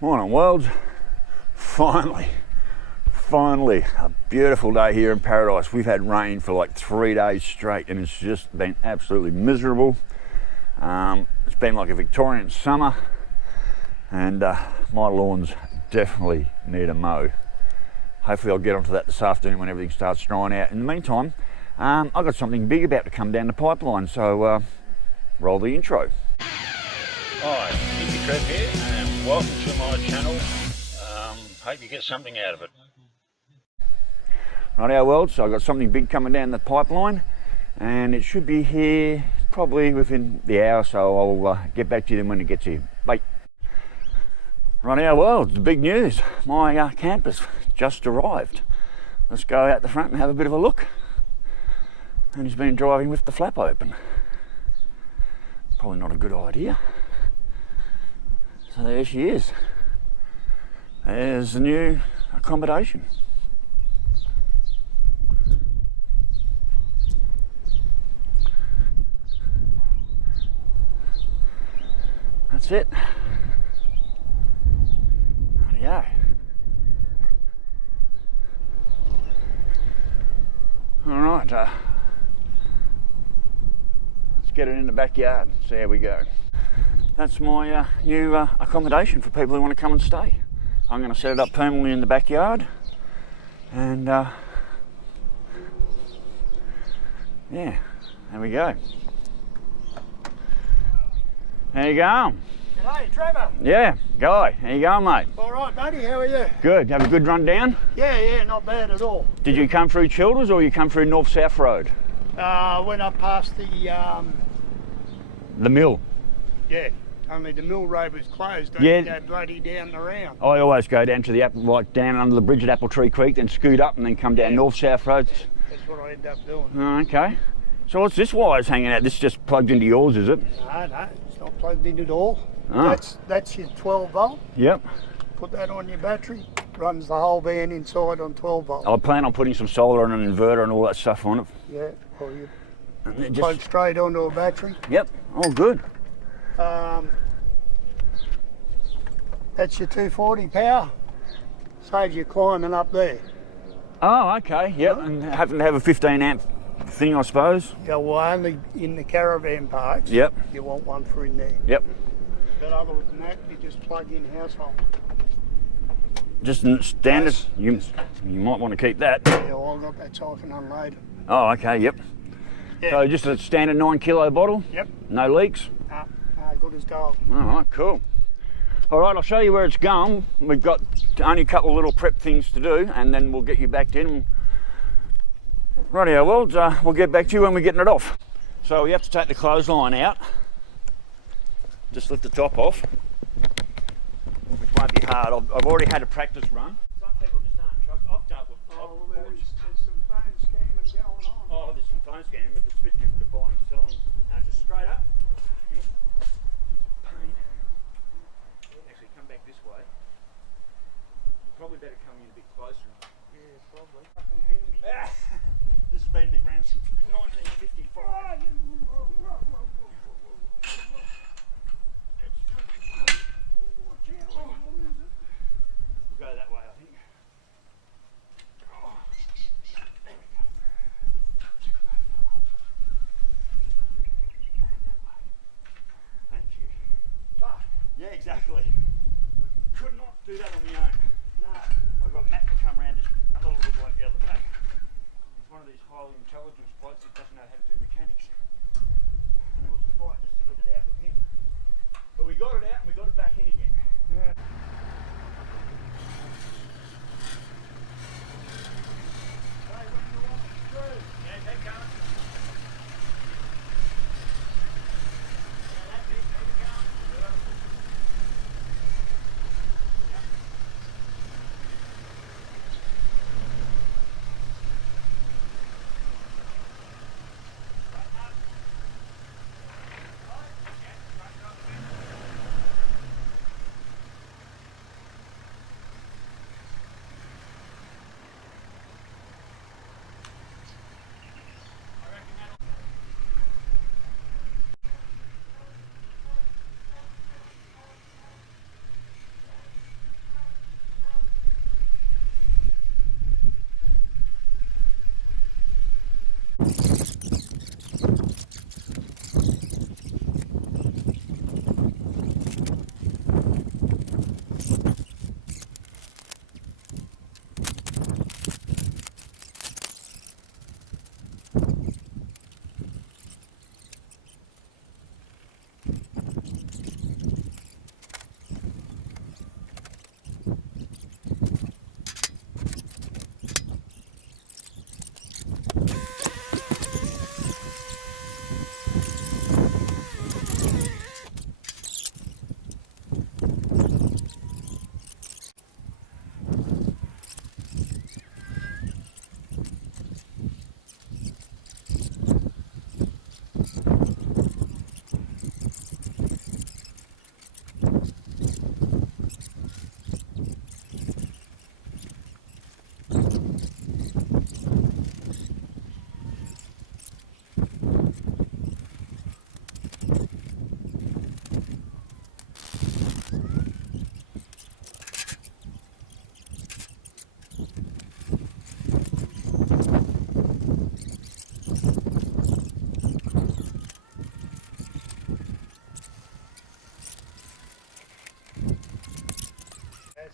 Morning world. Finally a beautiful day here in paradise. We've had rain for like 3 days straight and it's just been absolutely miserable. It's been like a Victorian summer and my lawns definitely need a mow. Hopefully I'll get onto that this afternoon when everything starts drying out. In the meantime, I've got something big about to come down the pipeline, so roll the intro. Hi, Hippy Trev here, and welcome to my channel. Hope you get something out of it. Right, world, so I've got something big coming down the pipeline, and it should be here probably within the hour, so I'll get back to you then when it gets here. Bye. Right, world, the big news. My camper's just arrived. Let's go out the front and have a bit of a look. And he's been driving with the flap open. Probably not a good idea. So there she is. There's the new accommodation. That's it. Rightio. All right, let's get it in the backyard. See how we go. That's my new accommodation for people who want to come and stay. I'm going to set it up permanently in the backyard, and yeah, there we go. How you going? G'day, Trevor. Yeah, Guy. How you going, mate? All right, buddy. How are you? Good. Have a good run down? Yeah, not bad at all. Did you come through Childers or you come through North-South Road? Went up past the mill. Yeah, only the mill road was closed. I Yeah. go bloody down the round. I always go down to the like down under the bridge at Apple Tree Creek, then scoot up and then come down North-South Road. That's what I end up doing. Oh, okay. So what's this wires hanging out? This just plugged into yours, is it? No, it's not plugged in at all. Oh. That's your 12 volt. Yep. Put that on your battery. Runs the whole van inside on 12 volt. I plan on putting some solar and an inverter and all that stuff on it. Yeah, or you And then plug straight onto a battery. Yep. Oh, good. That's your 240 power. Saves you climbing up there. Oh, okay. Yep. And happen to have a 15 amp thing, I suppose. Yeah, well, only in the caravan parks. Yep. You want one for in there. Yep. But other than that, you just plug in household. Just standard. You might want to keep that. Yeah, well, I've got that so I can unload it. Oh, okay. Yep. Yeah. So just a standard 9 kilo bottle. Yep. No leaks. Good as gold. All right. Cool. All right. I'll show you where it's going. We've got only a couple of little prep things to do, and then we'll get you back in. Rightio, well, we'll get back to you when we're getting it off. So we have to take the clothesline out. Just lift the top off, which won't be hard. I've already had a practice run. Some people just aren't trust. I've dealt with There's some phone scamming going on. Oh, there's some phone scamming, but it's a bit different to buying and selling. Now just straight up. Actually, come back this way. You probably better come in a bit closer. Yeah, probably. Fucking handy. This has been around since 1955. We'll go that way, I think. Oh, there we go. Thank you. Yeah, exactly. Could not do that on my own. No. I've got Matt to come around, just another little bloke the other day. He's one of these highly intelligent blokes that doesn't know how to do mechanics. And it was 5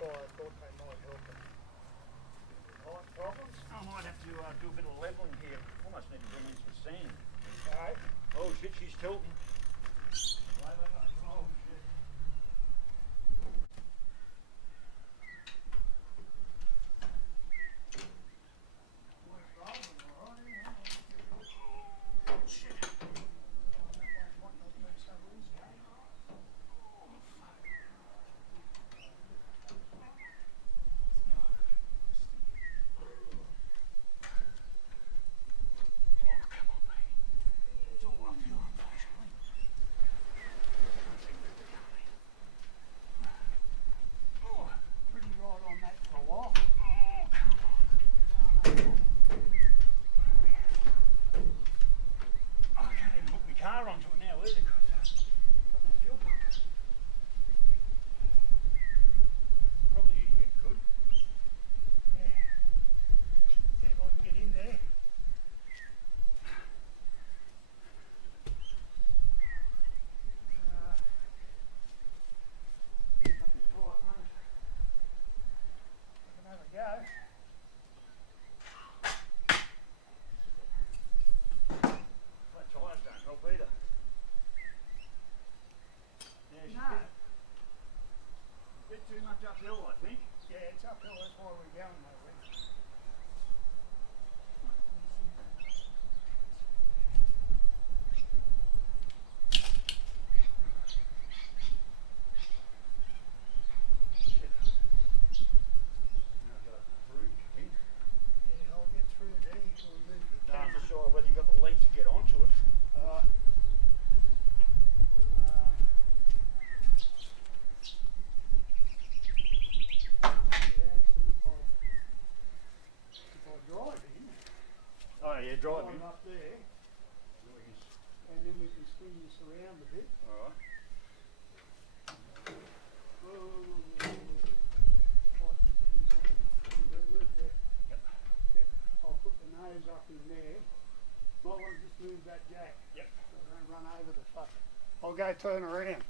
why I thought they might help it. Height problems? I might have to do a bit of levelling here. Almost need to bring in some sand. Okay. Oh shit, she's tilting. Oh shit. Pretty right on that for a while. I can't even hook my car onto it now either because I've got no fuel pump. Probably you could. Yeah. See if I can get in there. Nothing's right, mate. Have a go. Flat tyres don't help either. Yeah, she's No. a bit too much uphill, I think. Yeah, it's uphill, that's why we're going that way. Yeah, I'll get through there. We'll move the No, I'm camera. not sure whether you've got the length to get onto it. Uh, yeah, actually, if I drive in, Oh yeah, driving. climb up there, and then we can swing this around a bit. Alright. Whoa. Move there. Yep. Yep. I'll put the nose up in there. Might want to just move that jack. Yep. So I don't run over the fucker. I'll go turn around.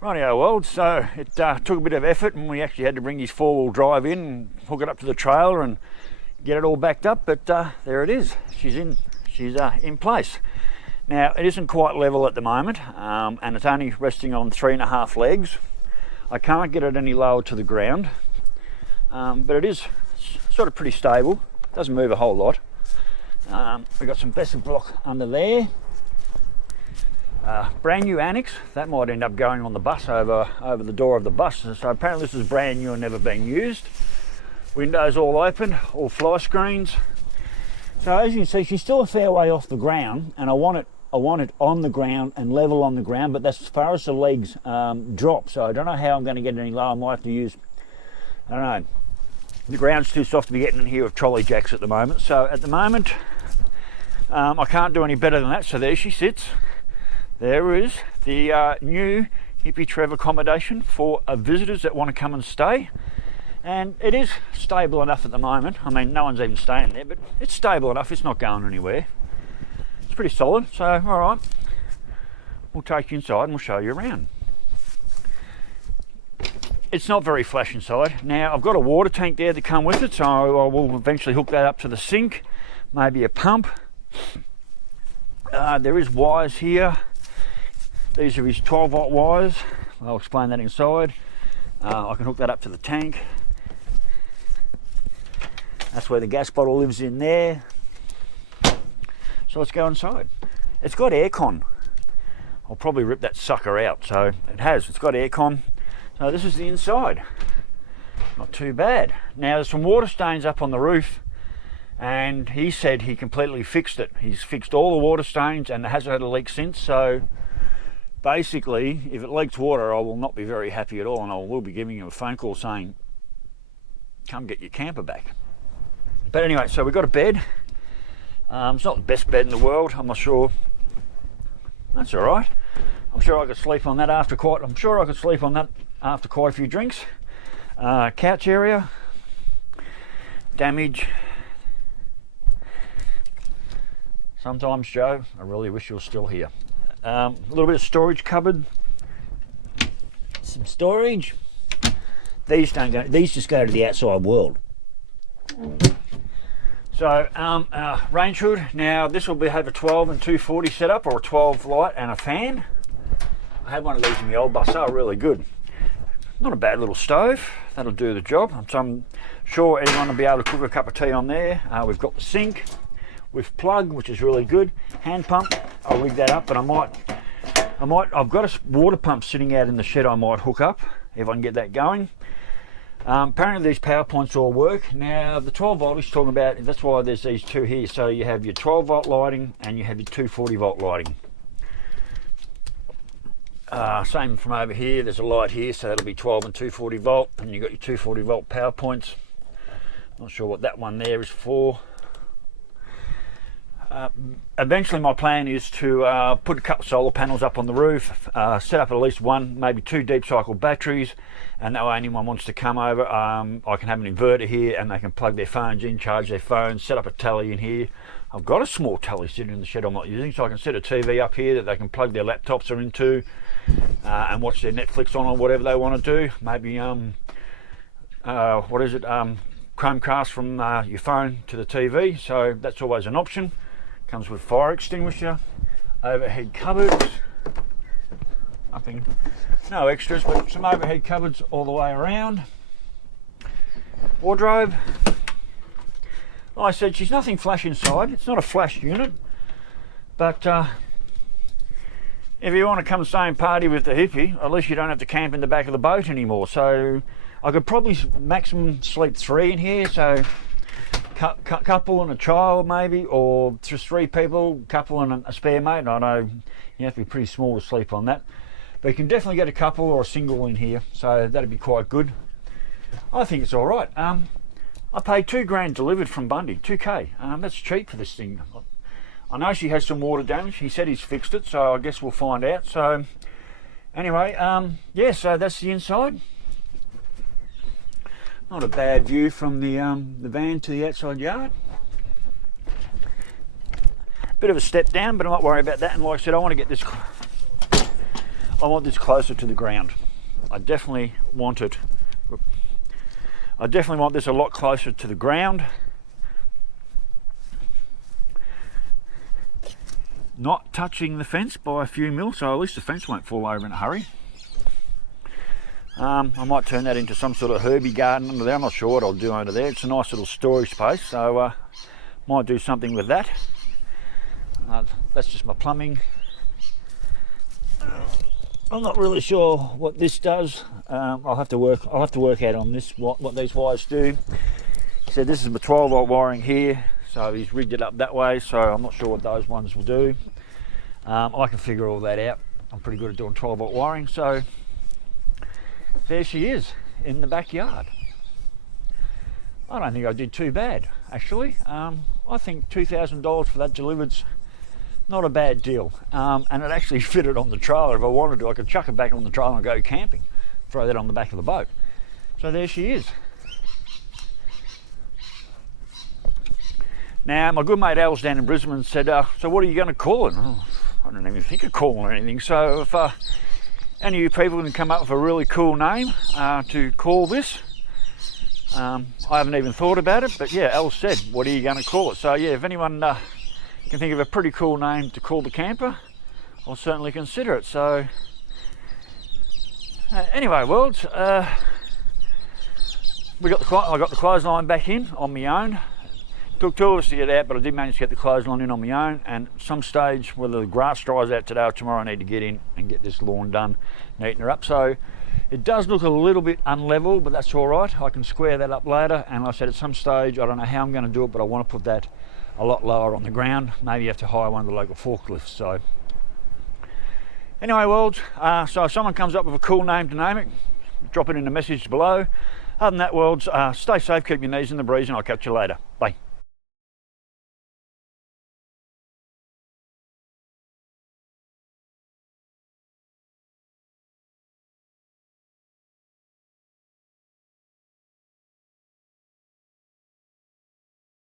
Rightio, well, so it took a bit of effort and we actually had to bring his four-wheel drive in and hook it up to the trailer and get it all backed up, but there it is. She's in place. Now, it isn't quite level at the moment, and it's only resting on 3.5 legs. I can't get it any lower to the ground, but it is sort of pretty stable. Doesn't move a whole lot. We've got some Besser block under there. Brand new annex, that might end up going on the bus over the door of the bus. So apparently this is brand new and never been used. Windows all open, all fly screens. So as you can see, she's still a fair way off the ground, and I want it on the ground and level on the ground, but that's as far as the legs drop. So I don't know how I'm going to get it any lower. I might have to use, I don't know, the ground's too soft to be getting in here with trolley jacks at the moment. So at the moment, I can't do any better than that. So there she sits. There is the new Hippy Trev accommodation for visitors that want to come and stay. And it is stable enough at the moment. I mean, no one's even staying there, but it's stable enough. It's not going anywhere. It's pretty solid. So, all right, we'll take you inside and we'll show you around. It's not very flash inside. Now, I've got a water tank there to come with it, so I will eventually hook that up to the sink, maybe a pump. There is wires here. These are his 12-volt wires. I'll explain that inside. I can hook that up to the tank. That's where the gas bottle lives, in there. So let's go inside. It's got aircon. I'll probably rip that sucker out. So it has, it's got aircon. So this is the inside. Not too bad. Now there's some water stains up on the roof, and he said he completely fixed it. He's fixed all the water stains and it hasn't had a leak since. So basically, if it leaks water, I will not be very happy at all, and I will be giving him a phone call saying, come get your camper back. But anyway, so we've got a bed. It's not the best bed in the world, I'm not sure. That's all right. I'm sure I could sleep on that after quite a few drinks. Couch area. Damage. Sometimes, Joe, I really wish you were still here. A little bit of storage cupboard. Some storage. These don't go. These just go to the outside world. So range hood. Now this will have a 12 and 240 setup, or a 12 light and a fan. I had one of these in the old bus. They were really good. Not a bad little stove. That'll do the job. So I'm sure anyone will be able to cook a cup of tea on there. We've got the sink with plug, which is really good. Hand pump. I'll rig that up, but I've got a water pump sitting out in the shed I might hook up if I can get that going. Apparently these power points all work. Now the 12 volt is talking about, that's why there's these two here. So you have your 12 volt lighting and you have your 240 volt lighting. Same from over here, there's a light here, so that'll be 12 and 240 volt, and you've got your 240 volt power points. Not sure what that one there is for. Eventually my plan is to put a couple of solar panels up on the roof, set up at least one, maybe two deep cycle batteries, and that way anyone wants to come over, I can have an inverter here and they can plug their phones in, charge their phones, set up a telly in here. I've got a small telly sitting in the shed I'm not using, so I can set a TV up here that they can plug their laptops into and watch their Netflix on or whatever they want to do. Maybe Chromecast from your phone to the TV, so that's always an option. Comes with fire extinguisher, overhead cupboards, nothing, no extras, but some overhead cupboards all the way around. Wardrobe. Like I said, she's nothing flash inside. It's not a flash unit, but if you want to come stay and party with the hippie, at least you don't have to camp in the back of the boat anymore. So I could probably maximum sleep 3 in here, so couple and a child maybe, or just 3 people, couple and a spare mate. I know you have to be pretty small to sleep on that, but you can definitely get a couple or a single in here, so that'd be quite good. I think it's all right. I paid $2,000 delivered from Bundy, 2K. That's cheap for this thing. I know she has some water damage. He said he's fixed it, so I guess we'll find out. So anyway, yeah, so that's the inside. Not a bad view from the van to the outside yard. Bit of a step down, but I'm not worried about that. And like I said, I want this closer to the ground. I definitely want this a lot closer to the ground. Not touching the fence by a few mil, so at least the fence won't fall over in a hurry. I might turn that into some sort of herby garden under there. I'm not sure what I'll do under there. It's a nice little storage space, so might do something with that. That's just my plumbing. I'm not really sure what this does. I'll have to work out on this what these wires do. He said this is my 12 volt wiring here, so he's rigged it up that way. So I'm not sure what those ones will do. I can figure all that out. I'm pretty good at doing 12 volt wiring. So there she is in the backyard. I don't think I did too bad, actually. I think $2,000 for that delivered's not a bad deal. And it actually fitted on the trailer. If I wanted to, I could chuck it back on the trailer and go camping. Throw that on the back of the boat. So there she is. Now, my good mate Al's down in Brisbane said, so what are you going to call it? Oh, I don't even think of calling it anything. So if any of you people can come up with a really cool name to call this, I haven't even thought about it, but yeah, Al said, what are you going to call it? So yeah, if anyone can think of a pretty cool name to call the camper, I'll certainly consider it. So anyway, worlds, I got the clothesline back in on my own. Took 2 of us to get out, but I did manage to get the clothesline in on my own. And at some stage, whether the grass dries out today or tomorrow, I need to get in and get this lawn done, neaten her up. So it does look a little bit unlevel, but that's all right. I can square that up later. And like I said, at some stage, I don't know how I'm going to do it, but I want to put that a lot lower on the ground. Maybe you have to hire one of the local forklifts. So anyway, worlds, so if someone comes up with a cool name to name it, drop it in the message below. Other than that, worlds, stay safe, keep your knees in the breeze, and I'll catch you later. Bye.